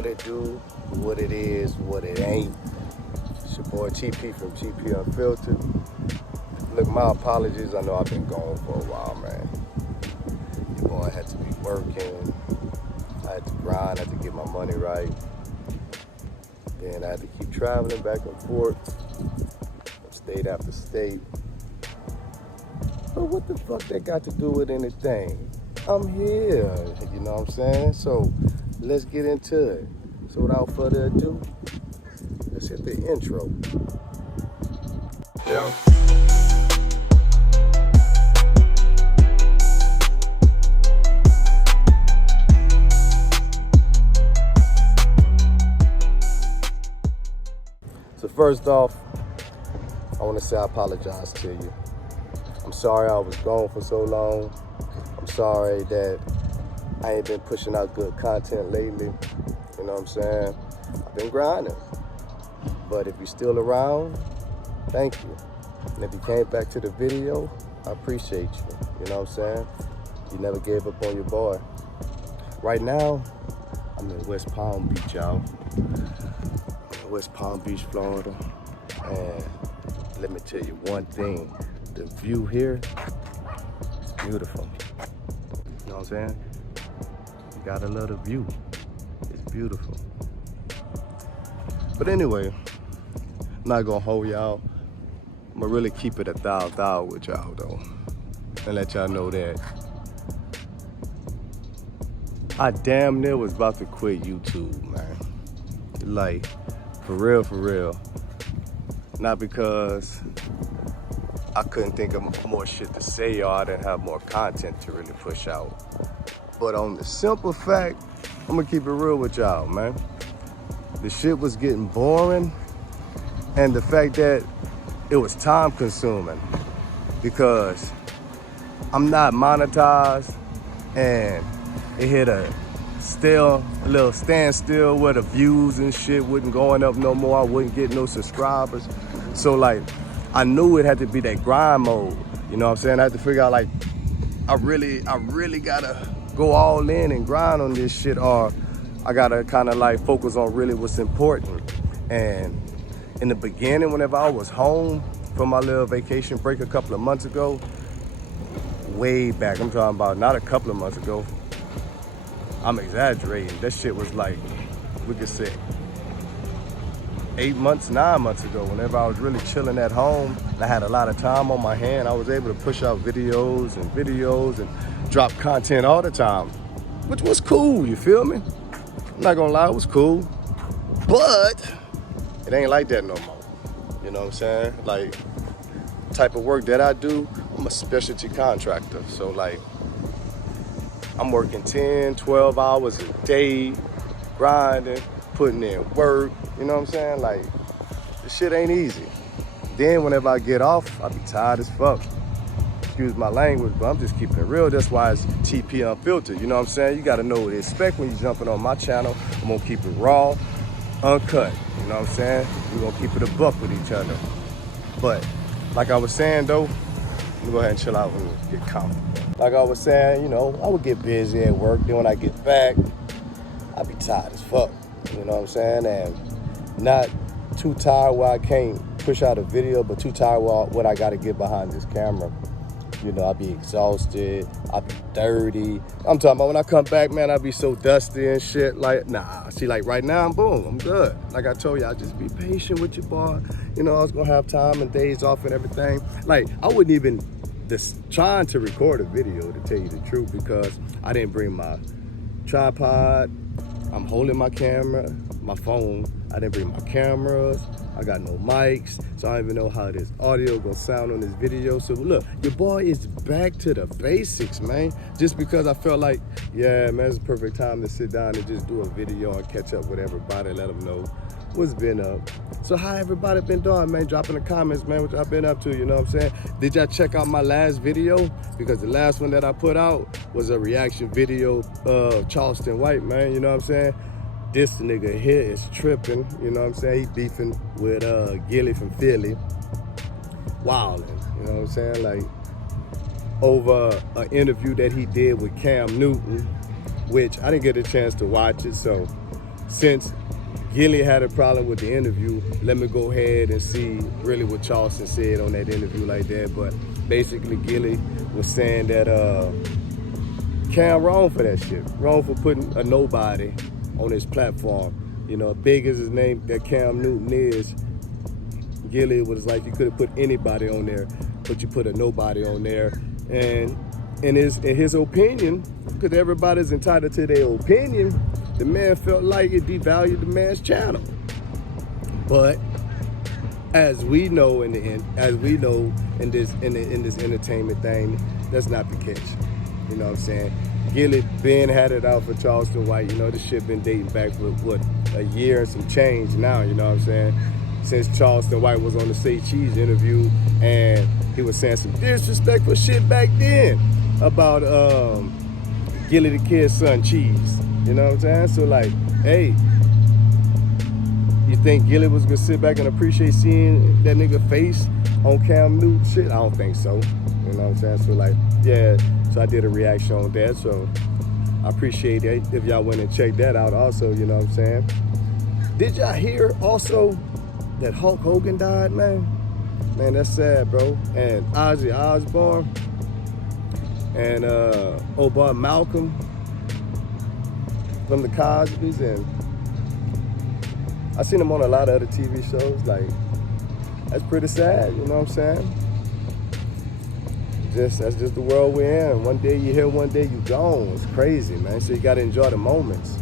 what it do, what it is, what it ain't. It's your boy TP from TP Unfiltered. Look, my apologies. I know I've been gone for a while, man. Your boy had to be working. I had to grind, I had to get my money right. Then I had to keep traveling back and forth from state after state. But what the fuck that got to do with anything? I'm here, you know what I'm saying? So let's get into it. So without further ado, let's hit the intro. Yeah. So first off, I want to say I apologize to you. I'm sorry I was gone for so long. I'm sorry that I ain't been pushing out good content lately. You know what I'm saying? I've been grinding. But if you're still around, thank you. And if you came back to the video, I appreciate you. You know what I'm saying? You never gave up on your boy. Right now, I'm in West Palm Beach, y'all. West Palm Beach, Florida. And let me tell you one thing. The view here is beautiful. You know what I'm saying? You gotta love the view. It's beautiful. But anyway, I'm not gonna hold y'all. I'm gonna really keep it 1,000 with y'all though. And let y'all know that I damn near was about to quit YouTube, man. Like, for real. Not because I couldn't think of more shit to say or I didn't have more content to really push out. But on the simple fact, I'm gonna keep it real with y'all, man. The shit was getting boring, and the fact that it was time consuming because I'm not monetized, and it hit a little standstill where the views and shit wasn't going up no more. I wouldn't get no subscribers. So like, I knew it had to be that grind mode. You know what I'm saying? I had to figure out like, I really gotta go all in and grind on this shit, or I gotta kind of like focus on really what's important. And in the beginning, whenever I was home from my little vacation break a couple of months ago, way back, I'm talking about not a couple of months ago, I'm exaggerating. That shit was like, we could say 8 months, 9 months ago, whenever I was really chilling at home, I had a lot of time on my hand. I was able to push out videos and drop content all the time, which was cool, you feel me? I'm not gonna lie, it was cool, but it ain't like that no more. You know what I'm saying? Like, the type of work that I do, I'm a specialty contractor. So like, I'm working 10, 12 hours a day, grinding, putting in work, you know what I'm saying? Like, this shit ain't easy. Then whenever I get off, I be tired as fuck. Excuse my language, but I'm just keeping it real. That's why it's TP Unfiltered, you know what I'm saying? You gotta know what to expect when you're jumping on my channel. I'm gonna keep it raw, uncut, you know what I'm saying? We're gonna keep it a buck with each other. But like I was saying though, let me go ahead and chill out and get comfortable. Like I was saying, you know, I would get busy at work. Then when I get back, I'd be tired as fuck. You know what I'm saying? And not too tired where I can't push out a video, but too tired what I gotta get behind this camera. You know, I'd be exhausted, I'd be dirty. I'm talking about when I come back, man, I'd be so dusty and shit. Like, nah, see, like right now, boom, I'm good. Like I told you, I just be patient with your boy. You know, I was gonna have time and days off and everything. Like, I wouldn't even trying to record a video, to tell you the truth, because I didn't bring my tripod. I'm holding my camera, my phone. I didn't bring my cameras. I got no mics, so I don't even know how this audio gonna sound on this video. So look, your boy is back to the basics, man. Just because I felt like, yeah, man, it's the perfect time to sit down and just do a video and catch up with everybody, let them know what's been up. So how everybody been doing, man? Drop in the comments, man, what y'all been up to, you know what I'm saying? Did y'all check out my last video? Because the last one that I put out was a reaction video of Charleston White, man, you know what I'm saying? This nigga here is tripping, you know what I'm saying? He beefing with Gilly from Philly. Wildin', you know what I'm saying? Like, over an interview that he did with Cam Newton, which I didn't get a chance to watch it, so since Gilly had a problem with the interview, let me go ahead and see really what Charleston said on that interview like that. But basically Gilly was saying that Cam wrong for that shit. Wrong for putting a nobody on his platform. You know, big as his name that Cam Newton is, Gilly was like, you could have put anybody on there, but you put a nobody on there. And in his opinion, because everybody's entitled to their opinion, the man felt like it devalued the man's channel. But as we know in this entertainment thing, that's not the case. You know what I'm saying? Gilly Ben had it out for Charleston White. You know, this shit been dating back for what, a year and some change now, you know what I'm saying? Since Charleston White was on the Say Cheese interview, and he was saying some disrespectful shit back then about Gilly the Kid's son Cheese. You know what I'm saying? So like, hey, you think Gilly was gonna sit back and appreciate seeing that nigga face on Cam Newton shit? I don't think so. You know what I'm saying? So like, yeah, so I did a reaction on that. So I appreciate it if y'all went and checked that out also, you know what I'm saying? Did y'all hear also that Hulk Hogan died, man? Man, that's sad, bro. And Ozzy Osbourne and old boy Malcolm from the Cosbys, and I seen him on a lot of other TV shows. Like, that's pretty sad, you know what I'm saying? That's just the world we're in. One day you here, one day you gone. It's crazy, man. So you gotta enjoy the moments.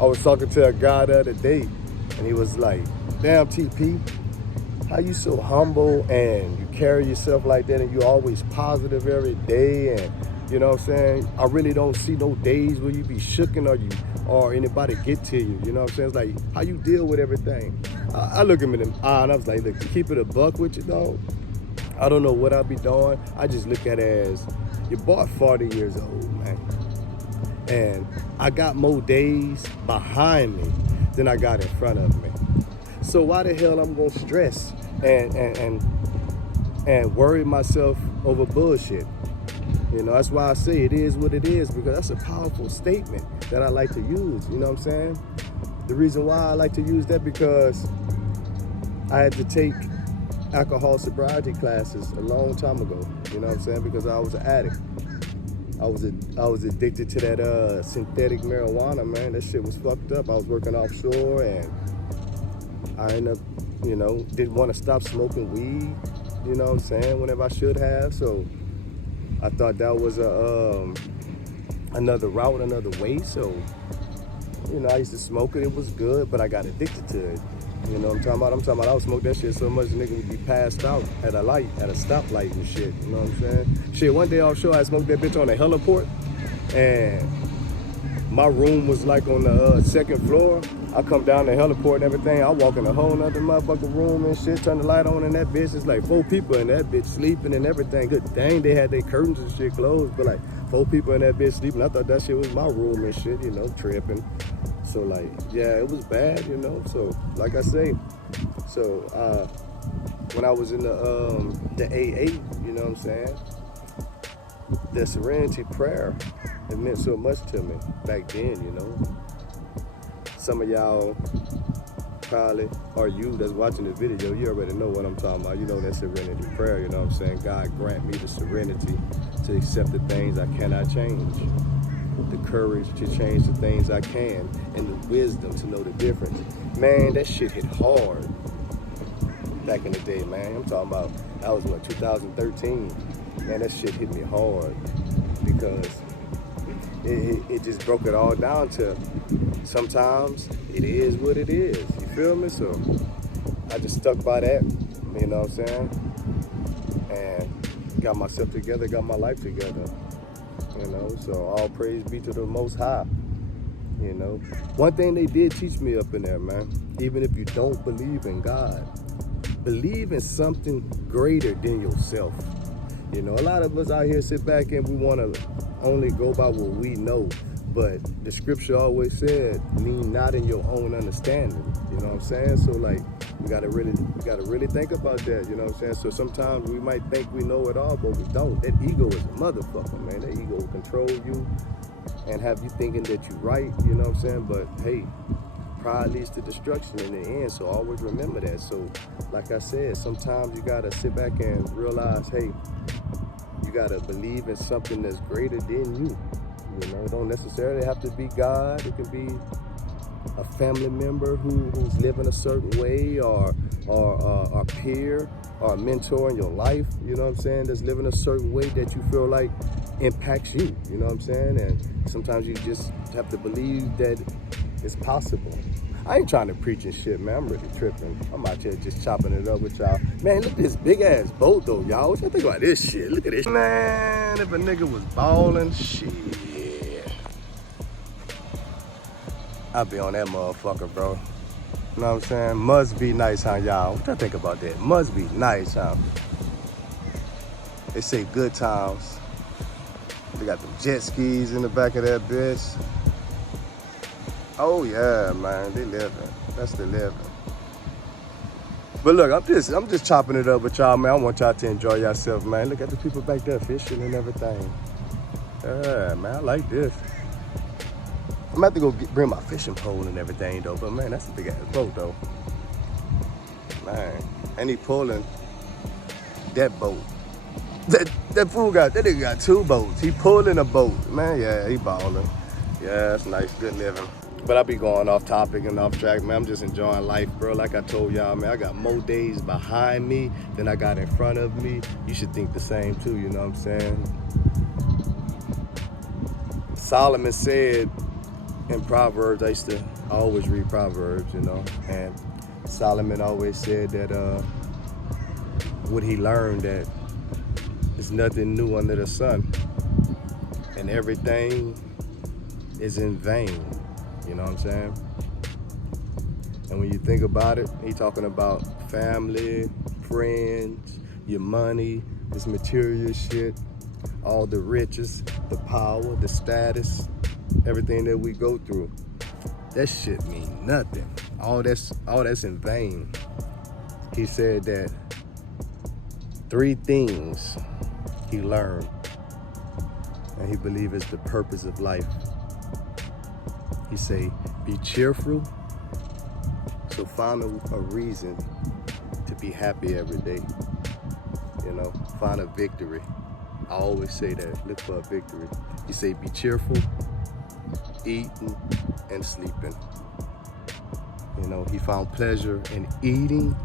I was talking to a guy the other day, and he was like, damn, TP, how you so humble and you carry yourself like that and you always positive every day, and you know what I'm saying? I really don't see no days where you be shooken or anybody get to you. You know what I'm saying? It's like how you deal with everything. I look him in the eye and I was like, look, to keep it a buck with you, dog, I don't know what I'll be doing. I just look at it as your boy 40 years old, man. And I got more days behind me than I got in front of me. So why the hell I'm gonna stress and worry myself over bullshit? You know, that's why I say it is what it is, because that's a powerful statement that I like to use, you know what I'm saying? The reason why I like to use that because I had to take alcohol sobriety classes a long time ago, you know what I'm saying? Because I was an addict. I was addicted to that synthetic marijuana, man. That shit was fucked up. I was working offshore and I ended up, you know, didn't want to stop smoking weed, you know what I'm saying, whenever I should have. So I thought that was another route, another way. So, you know, I used to smoke it. It was good, but I got addicted to it. You know what I'm talking about? I'm talking about I would smoke that shit so much the nigga would be passed out at a light, at a stoplight and shit. You know what I'm saying? Shit, one day offshore, I smoked that bitch on a heliport, and my room was like on the second floor. I come down the heliport and everything. I walk in a whole nother motherfucking room and shit, turn the light on, and that bitch is like 4 people in that bitch sleeping and everything. Good dang, they had their curtains and shit closed, but like 4 people in that bitch sleeping. I thought that shit was my room and shit, you know, tripping. So like, yeah, it was bad, you know. So like I say, so when I was in the AA, you know what I'm saying, the serenity prayer, it meant so much to me back then, you know. Some of y'all probably, or you that's watching this video, you already know what I'm talking about. You know that serenity prayer, you know what I'm saying? God grant me the serenity to accept the things I cannot change, the courage to change the things I can, and the wisdom to know the difference. Man, that shit hit hard back in the day, man. I'm talking about, that was what, 2013. Man, that shit hit me hard because it just broke it all down to sometimes it is what it is. You feel me? So I just stuck by that, you know what I'm saying? And got myself together, got my life together. You know, so all praise be to the Most High. You know, one thing they did teach me up in there, man, even if you don't believe in God, believe in something greater than yourself. You know, a lot of us out here sit back and we want to only go by what we know, but the scripture always said, lean not in your own understanding. You know what I'm saying? So like, we gotta really think about that, you know what I'm saying? So sometimes we might think we know it all, but we don't. That ego is a motherfucker, man. That ego will control you and have you thinking that you're right, you know what I'm saying? But hey, pride leads to destruction in the end. So always remember that. So like I said, sometimes you gotta sit back and realize, hey, you gotta believe in something that's greater than you. You know, it don't necessarily have to be God. It could be a family member who's living a certain way, or a peer or a mentor in your life, you know what I'm saying, that's living a certain way that you feel like impacts you, you know what I'm saying? And sometimes you just have to believe that it's possible. I ain't trying to preach and shit, man. I'm really tripping. I'm out here just chopping it up with y'all. Man, look at this big ass boat though, y'all. What y'all think about this shit? Look at this. Man, if a nigga was balling, shit, I'd be on that motherfucker, bro. You know what I'm saying? Must be nice, huh, y'all? What y'all think about that? Must be nice, huh? They say good times. They got them jet skis in the back of that bitch. Oh yeah, man, they living. That's the living. But look, I'm just chopping it up with y'all, man. I want y'all to enjoy yourself, man. Look at the people back there fishing and everything. Yeah, man, I like this. I'm about to go bring my fishing pole and everything though, but man, that's a big ass boat though. Man, and he pulling that boat. That fool that nigga got two boats. He pulling a boat. Man, yeah, he balling. Yeah, that's nice, good living. But I be going off topic and off track, man. I'm just enjoying life, bro. Like I told y'all, man, I got more days behind me than I got in front of me. You should think the same too, you know what I'm saying? Solomon said in Proverbs, I used to always read Proverbs, you know, and Solomon always said that what he learned, that there's nothing new under the sun and everything is in vain, you know what I'm saying? And when you think about it, he talking about family, friends, your money, this material shit, all the riches, the power, the status, everything that we go through. That shit mean nothing. All that's in vain. He said that 3 things he learned and he believed is the purpose of life. He say, be cheerful. So find a reason to be happy every day. You know, find a victory. I always say that, look for a victory. He say, be cheerful, eating and sleeping. You know, he found pleasure in eating.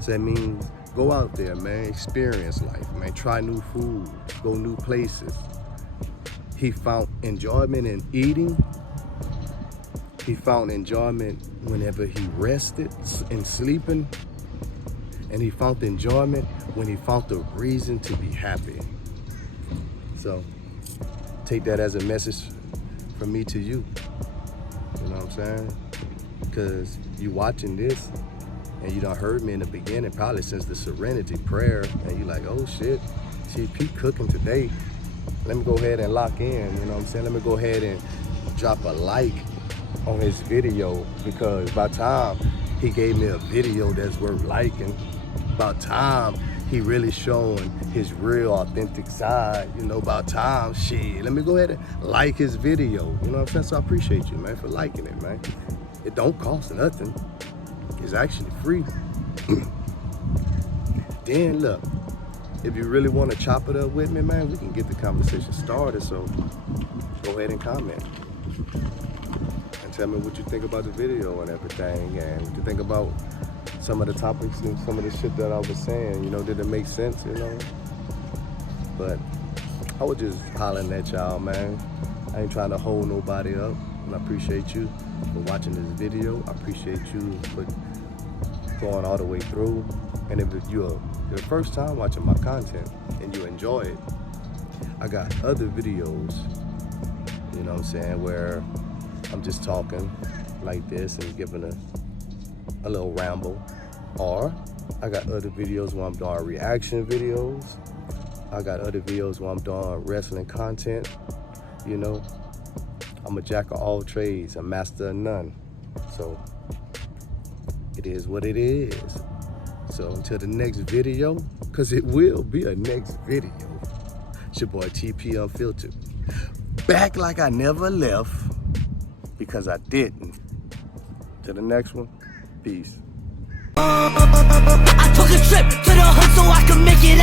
So that means go out there, man, experience life, man, try new food, go new places. He found enjoyment in eating. He found enjoyment whenever he rested and sleeping. And he found enjoyment when he found the reason to be happy. So take that as a message from me to you. You know what I'm saying? Because you watching this and you done heard me in the beginning, probably since the Serenity prayer, and you like, oh shit, TP cooking today. Let me go ahead and lock in, you know what I'm saying? Let me go ahead and drop a like on his video, because by the time he gave me a video that's worth liking, by the time he really showing his real authentic side, you know, about time, shit, let me go ahead and like his video, you know what I'm saying? So I appreciate you, man, for liking it, man. It don't cost nothing. It's actually free. Then look, if you really want to chop it up with me, man, we can get the conversation started. So go ahead and comment and tell me what you think about the video and everything, and what you think about some of the topics and some of the shit that I was saying. You know, did it make sense, you know? But I was just hollering at y'all, man. I ain't trying to hold nobody up. And I appreciate you for watching this video. I appreciate you for going all the way through. And if you're the first time watching my content and you enjoy it, I got other videos, you know what I'm saying, where I'm just talking like this and giving a little ramble. Or I got other videos where I'm doing reaction videos. I got other videos where I'm doing wrestling content. You know, I'm a jack of all trades, a master of none. So it is what it is. So until the next video, because it will be a next video, it's your boy TP Unfiltered. Back like I never left, because I didn't. To the next one, peace. I took a trip to the hood so I could make it